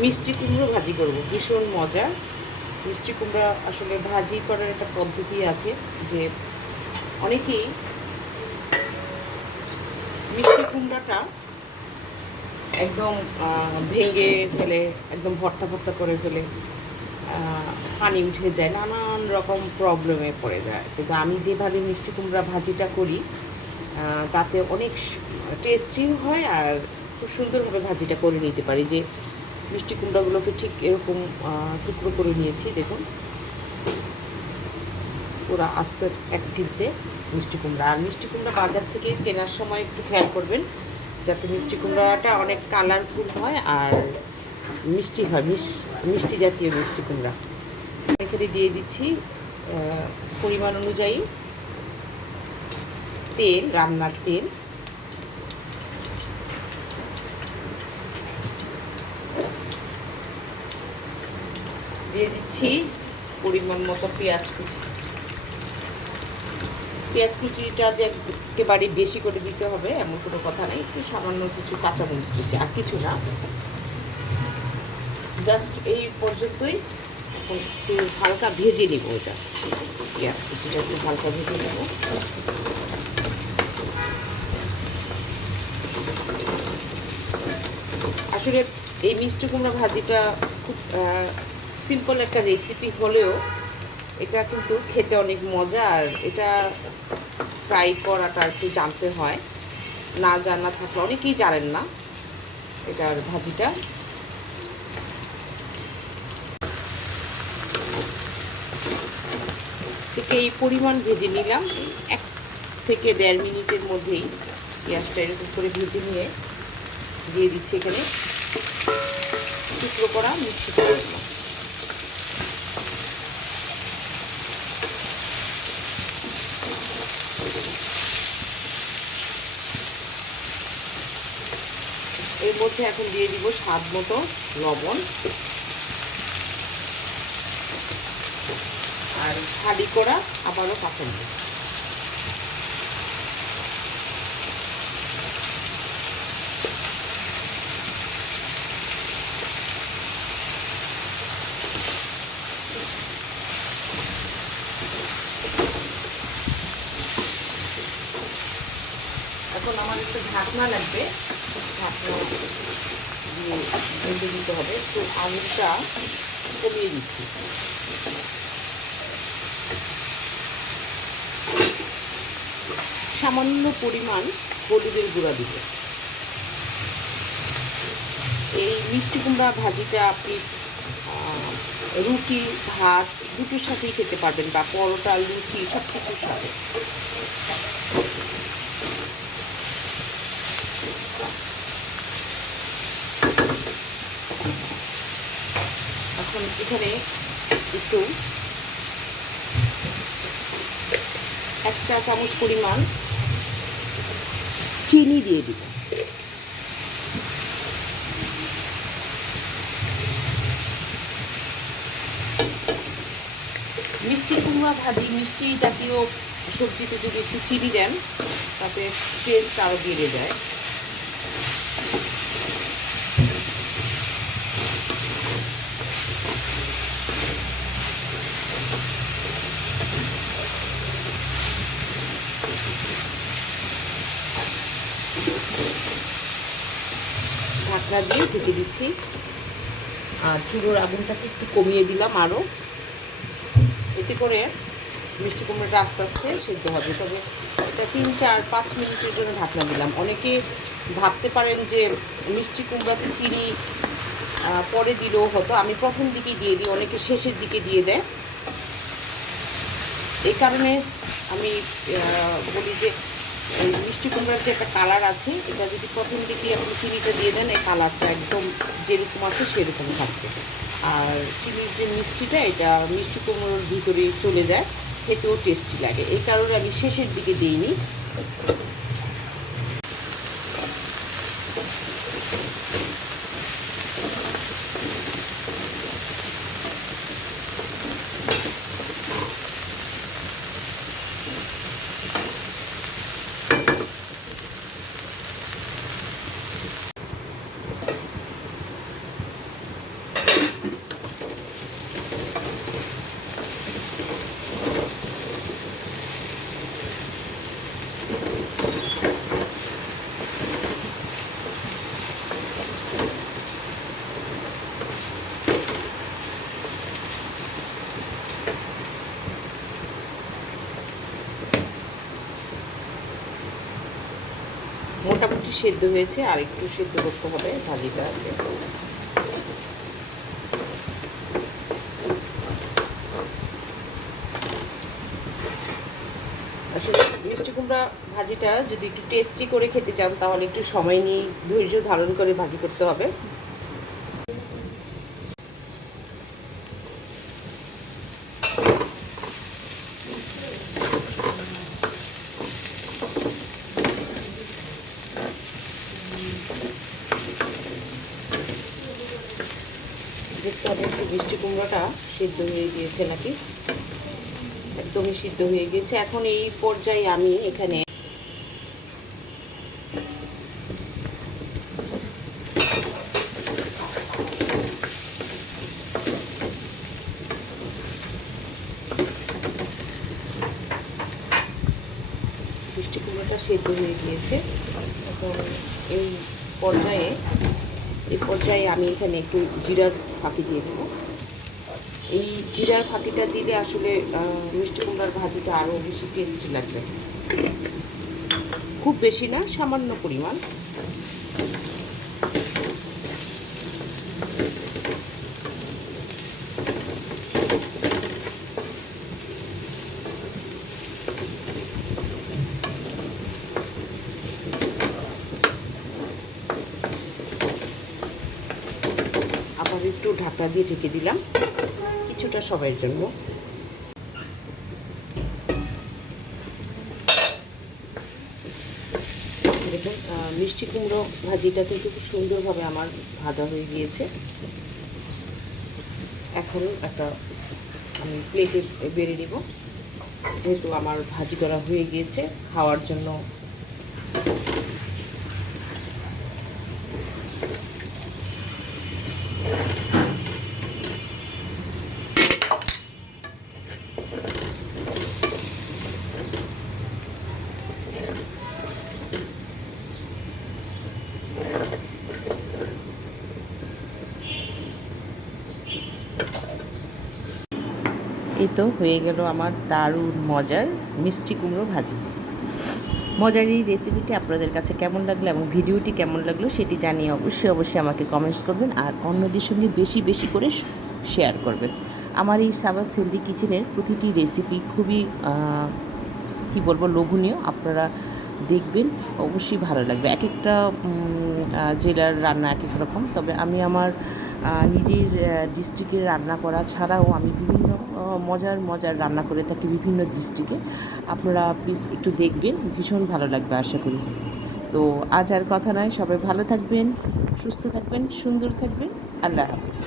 মিষ্টি কুমড়ো ভাজি করব, ভীষণ মজা। মিষ্টি কুমড়া আসলে ভাজি করার একটা পদ্ধতি আছে, যে অনেকেই মিষ্টি কুমড়াটা একদম ভেঙে ফেলে, একদম ভর্তা ভর্তা করে ফেলে, পানি উঠে যায়, নানান রকম প্রবলেমে পড়ে যায়। কিন্তু আমি যেভাবে মিষ্টি কুমড়া ভাজিটা করি, তাতে অনেক টেস্টিও হয়, আর খুব সুন্দরভাবে ভাজিটা করে নিতে পারি। যে মিষ্টি কুমড়াগুলোকে ঠিক এরকম টুকরো করে নিয়েছি, দেখুন পুরো আস্ত এক চিমটে মিষ্টি কুমড়া। আর মিষ্টি কুমড়া বাজার থেকে কেনার সময় একটু খেয়াল করবেন, যাতে মিষ্টি কুমড়াটা অনেক কালারফুল হয় আর মিষ্টি হয়, মিষ্টি জাতীয় মিষ্টি কুমড়া। এখানে দিয়ে দিচ্ছি পরিমাণ অনুযায়ী তেল, রান্নার তেল। দিয়ে দিচ্ছি পরিমাণ মতো পেঁয়াজ কুচি। পেঁয়াজ কুচিটা যে একেবারে বেশি করে দিতে হবে এমন কোনো কথা নেই, একটু সামান্য কিছু কাঁচামরিচ কুচি, আর কিছু না, জাস্ট এই পর্যন্তই। একটু হালকা ভেজে নেব, ওটা পেঁয়াজ কুচিটা একটু হালকা ভেজে নেব। আসলে এই মিষ্টি কুমড়া ভাজিটা খুব সিম্পল একটা রেসিপি হলেও এটা কিন্তু খেতে অনেক মজা। আর এটা ফ্রাই করাটা একটু জানতে হয়, না জানা থাকলে অনেকেই জানেন না এটার ভাজিটা। থেকে এই পরিমাণ ভেজে নিলাম, 1 থেকে 1.5 মিনিটের মধ্যেই পেঁয়াজটা এরকম করে ভেজে নিয়ে দিয়ে দিচ্ছি এখানে টুকরো করা মিষ্টি কুমড়া। এর মধ্যে এখন দিয়ে দিব স্বাদ মতো লবণ, আর ফালি করা আবারও কাঁচামরিচ। এখন আমার একটু ঢাকনা লাগবে, ঢাকনা দিয়ে ভেজে দিতে হবে। একটু আলুটা কমিয়ে দিচ্ছি। সামান্য পরিমাণ হলুদের গুঁড়া দিব। এই মিষ্টি কুমড়া ভাজিটা আপনি রুটি, ভাত দুটোর সাথেই খেতে পারবেন, বা পরোটা, লুচি সব কিছুর সাথে। এখন এখানে একটু 1 চা চামচ পরিমাণ চিনি দিয়ে দিব। মিষ্টি কুমড়া ভাজি, মিষ্টি জাতীয় সবজিতে যদি একটু চিনি দেন, তাতে টেস্ট আরও বেড়ে যায়। ঢাকনা দিয়ে ঢেকে দিচ্ছি, আর চুলোর আগুনটাকে একটু কমিয়ে দিলাম আরও, এতে করে মিষ্টি কুমড়োটা আস্তে আস্তে সেদ্ধ হবে। তবে এটা 3-4-5 মিনিটের জন্য ঢাকনা দিলাম। অনেকে ভাবতে পারেন যে মিষ্টি কুমড়াতে চিনি পরে দিলেও হতো, আমি প্রথম দিকেই দিয়ে দিই, অনেকে শেষের দিকে দিয়ে দেয়। এই কারণে আমি বলি যে এই মিষ্টি কুমড়ার যে একটা কালার আছে, এটা যদি প্রথম দিকে আপনি চিনিটা দিয়ে দেন, এই কালারটা একদম যেরকম আছে সেরকম থাকবে। আর চিনির যে মিষ্টিটা, এটা মিষ্টি কুমড়োর ভিতরে চলে যায়, খেতেও টেস্টি লাগে। এই কারণে আমি শেষের দিকে দিইনি। সেদ্ধ হয়েছে, আর একটু সেদ্ধ করতে হবে ভাজিটা। আসলে মিষ্টি কুমড়া ভাজিটা যদি একটু টেস্টি করে খেতে চান তাহলে একটু সময় নিয়ে ধৈর্য ধারণ করে ভাজি করতে হবে। দেখতে হবে একটু মিষ্টি কুমড়োটা সিদ্ধ হয়ে গিয়েছে নাকি। একদমই সিদ্ধ হয়ে গিয়েছে। এখন এই পর্যায়ে আমি এখানে মিষ্টি কুমড়োটা সেদ্ধ হয়ে গিয়েছে। এখন এই পর্যায়ে আমি এখানে একটু জিরার ফাঁকি দিয়ে দেবো। এই জিরার ফাঁকিটা দিলে আসলে মিষ্টি কুমড়ার ভাজিটা আরও বেশি টেস্টি লাগবে। খুব বেশি না, সামান্য পরিমাণ। আবার একটু ঢাকা দিয়ে ঢেকে দিলাম কিছুটা সময়ের জন্য। দেখুন মিষ্টি কুমড়ো ভাজিটা কিন্তু খুব সুন্দরভাবে আমার ভাজা হয়ে গিয়েছে। এখন একটা আমি প্লেটে বেড়ে নেব, যেহেতু আমার ভাজি করা হয়ে গিয়েছে খাওয়ার জন্য। এই তো হয়ে গেল আমার দারুণ মজার মিষ্টি কুমড়ো ভাজি। মজার এই রেসিপিটি আপনাদের কাছে কেমন লাগলো এবং ভিডিওটি কেমন লাগলো সেটি জানিয়ে অবশ্যই আমাকে কমেন্টস করবেন, আর অন্যদের সঙ্গে বেশি বেশি করে শেয়ার করবেন। আমার এই সাবাস হেলদি কিচেনের প্রতিটি রেসিপি খুবই কি বলবো লোভনীয়। আপনারা দেখবেন, অবশ্যই ভালো লাগবে। এক একটা জেলার রান্না এক এক রকম, তবে আমি আমার নিজের ডিস্ট্রিক্টের রান্না করা ছাড়াও আমি বিভিন্ন মজার রান্না করে থাকি বিভিন্ন ডিস্ট্রিক্টে। আপনারা প্লিজ একটু দেখবেন, ভীষণ ভালো লাগবে আশা করি। তো আজ আর কথা নয়, সবাই ভালো থাকবেন, সুস্থ থাকবেন, সুন্দর থাকবেন। আল্লাহ হাফেজ।